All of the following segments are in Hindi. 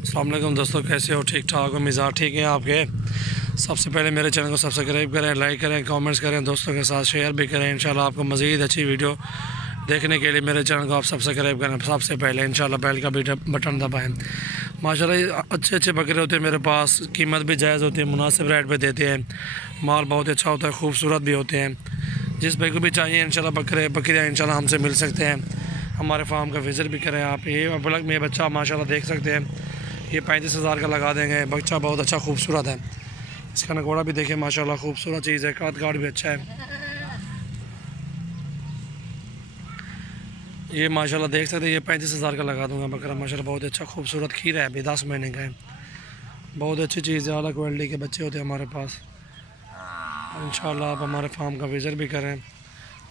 अस्सलाम वालेकुम दोस्तों, कैसे हो? ठीक ठाक हो? मिजाज ठीक है आपके? सबसे पहले मेरे चैनल को सब्सक्राइब करें, लाइक करें, कमेंट्स करें, दोस्तों के साथ शेयर भी करें। इंशाल्लाह आपको मज़ीद अच्छी वीडियो देखने के लिए मेरे चैनल को आप सब्सक्राइब करें। सबसे पहले इंशाल्लाह बेल का भी बटन दबाएं। माशाल्लाह अच्छे अच्छे बकरे होते हैं मेरे पास, कीमत भी जायज़ होती है, मुनासिब रेट पे देते हैं। माल बहुत अच्छा होता है, खूबसूरत भी होते हैं। जिस भाई को भी चाहिए इंशाल्लाह बकरियाँ इंशाल्लाह हमसे मिल सकते हैं। हमारे फार्म का विज़िट भी करें आप। ये ब्लग में बच्चा माशाल्लाह देख सकते हैं, ये 35,000 का लगा देंगे। बच्चा बहुत अच्छा खूबसूरत है। इसका नगोड़ा भी देखें माशाल्लाह खूबसूरत चीज़ है, काट भी अच्छा है। ये माशाल्लाह देख सकते हैं, ये 35,000 का लगा दूंगा बकरा। माशाल्लाह बहुत अच्छा खूबसूरत खीरा है, अभी 10 महीने का है। बहुत अच्छी चीज़ है, अलग क्वालिटी के बच्चे होते हैं हमारे पास। इंशाल्लाह आप हमारे फार्म का विज़िट भी करें।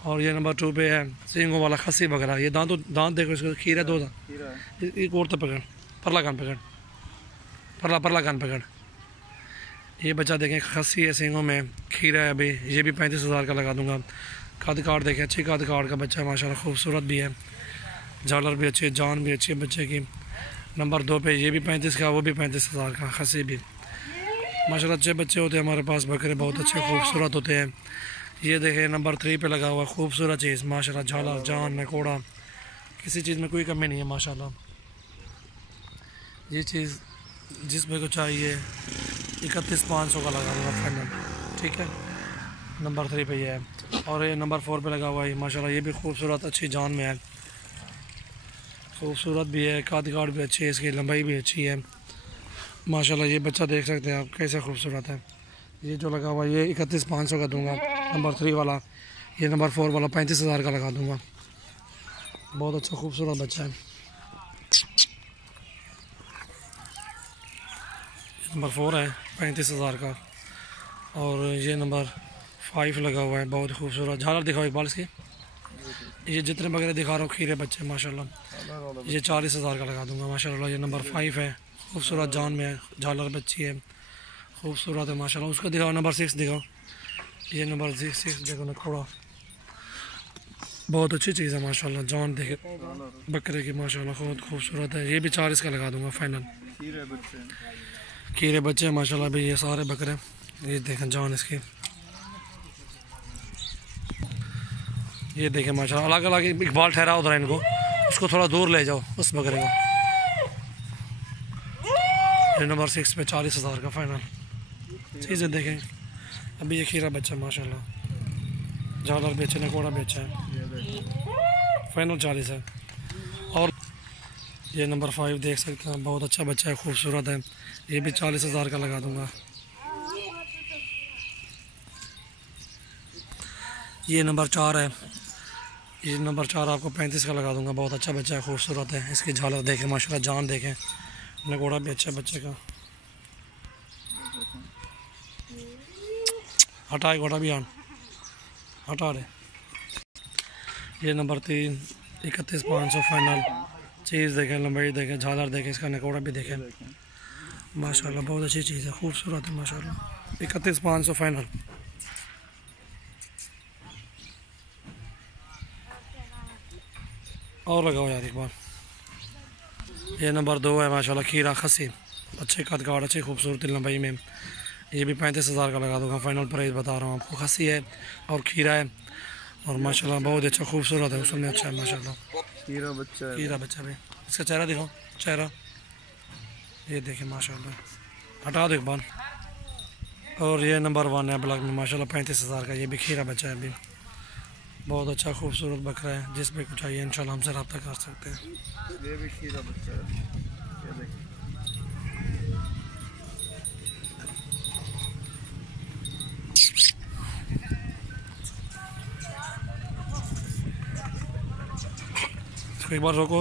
और ये नंबर 2 पे है सींगों वाला खस्सी बकरा। ये दांत देखो, इसको खीरा दो दांत। एक और तो पकड़, परला कान पकड़, परला कान पकड़। ये बच्चा देखें खस्सी है, सींगों में खीरा है। अभी ये भी 35,000 का लगा दूंगा। कद काट देखें, अच्छी कद काट का बच्चा है माशाल्लाह, खूबसूरत भी है, झालर भी अच्छी है, जान भी अच्छी है बच्चे की। नंबर 2 पे ये भी 35 का, वो भी 35,000 का खस्सी भी। माशाल्लाह अच्छे बच्चे होते हैं हमारे पास, बकरे बहुत अच्छे खूबसूरत होते हैं। ये देखें नंबर 3 पे लगा हुआ खूबसूरत चीज़ माशाल्लाह, झालर, जान, नकोड़ा, किसी चीज़ में कोई कमी नहीं है माशाल्लाह। ये चीज़ जिस भाई को चाहिए 31,500 का लगा दूँगा फाइनल, ठीक है। नंबर 3 पे ये है। और ये नंबर 4 पे लगा हुआ है माशाल्लाह, ये भी खूबसूरत अच्छी जान में है, खूबसूरत भी है, काद काट भी अच्छी है, इसकी लंबाई भी अच्छी है माशाल्लाह। ये बच्चा देख सकते हैं आप कैसे खूबसूरत है। ये जो लगा हुआ है ये 31,500 का दूंगा नंबर 3 वाला। ये नंबर 4 वाला 35,000 का लगा दूंगा। बहुत अच्छा खूबसूरत बच्चा है। नंबर 4 है 35,000 का। और ये नंबर 5 लगा हुआ है, बहुत खूबसूरत। झालर दिखाओ एक बार इसकी। ये जितने वगैरह दिखा रहा हूँ खीरे बच्चे माशाल्लाह, ये 40,000 का लगा दूंगा माशाल्लाह। ये नंबर 5 है, खूबसूरत जान में है, झालर बच्ची है, खूबसूरत है माशाल्लाह। उसको दिखाओ, नंबर 6 दिखाओ। ये नंबर 6 देखो ना, थोड़ा बहुत अच्छी चीज़ है माशाल्लाह, जान देखे बकरे की माशाल्लाह, बहुत खूबसूरत है। ये भी 40 का लगा दूंगा फाइनल। खीरे बच्चे हैं माशाल्लाह भी, ये सारे बकरे। ये देखें जान इसकी, ये देखें माशाल्लाह अलग अलग। इकबाल ठहरा उधर इनको, उसको थोड़ा दूर ले जाओ उस बकरे को। ये नंबर 6 पे 40,000 का फाइनल। चीज़ें देखें, अभी ये खीरा बच्चा माशाल्लाह, झालर बेचे, नकोड़ा बेचा है, फाइनल 40 है। और ये नंबर 5 देख सकते हैं, बहुत अच्छा बच्चा है, खूबसूरत है। ये भी 40,000 का लगा दूंगा। ये नंबर 4 है, ये नंबर 4 आपको 35 का लगा दूंगा। बहुत अच्छा बच्चा है, खूबसूरत है, इसकी झालर देखें माशाल्लाह, जान देखें, नकोड़ा भी अच्छा बच्चे का। हटा घोड़ा भी आन, हटा रहे। ये नंबर 3 31,500 फाइनल। चीज़ देखें, लंबाई देखें, झालर देखें, इसका नकोड़ा भी देखें माशाल्लाह, बहुत अच्छी चीज़ है, खूबसूरत है माशाल्लाह। 31,500 फाइनल। और लगाओ यार एक बार। ये नंबर 2 है माशाल्लाह, खीरा खसी, अच्छे कद काट, अच्छी खूबसूरती लंबाई में। ये भी 35,000 का लगा दूंगा फाइनल प्राइस बता रहा हूँ आपको। खसी है और खीरा है, और माशाल्लाह बहुत अच्छा खूबसूरत है, उसमें अच्छा है माशाल्लाह। खीरा बच्चा भी। इसका चेहरा दिखाओ, चेहरा ये देखें माशाल्लाह, हटा दो एक बार। और ये नंबर 1 है ब्लैक में माशाल्लाह, 35,000 का। ये भी खीरा बच्चा है, अभी बहुत अच्छा खूबसूरत बकरा है। जिस पे कुछ चाहिए इंशाल्लाह हमसे रब्ता कर सकते हैं। ये भी खीरा बच्चा है, ये देखिए। एक बार रोको।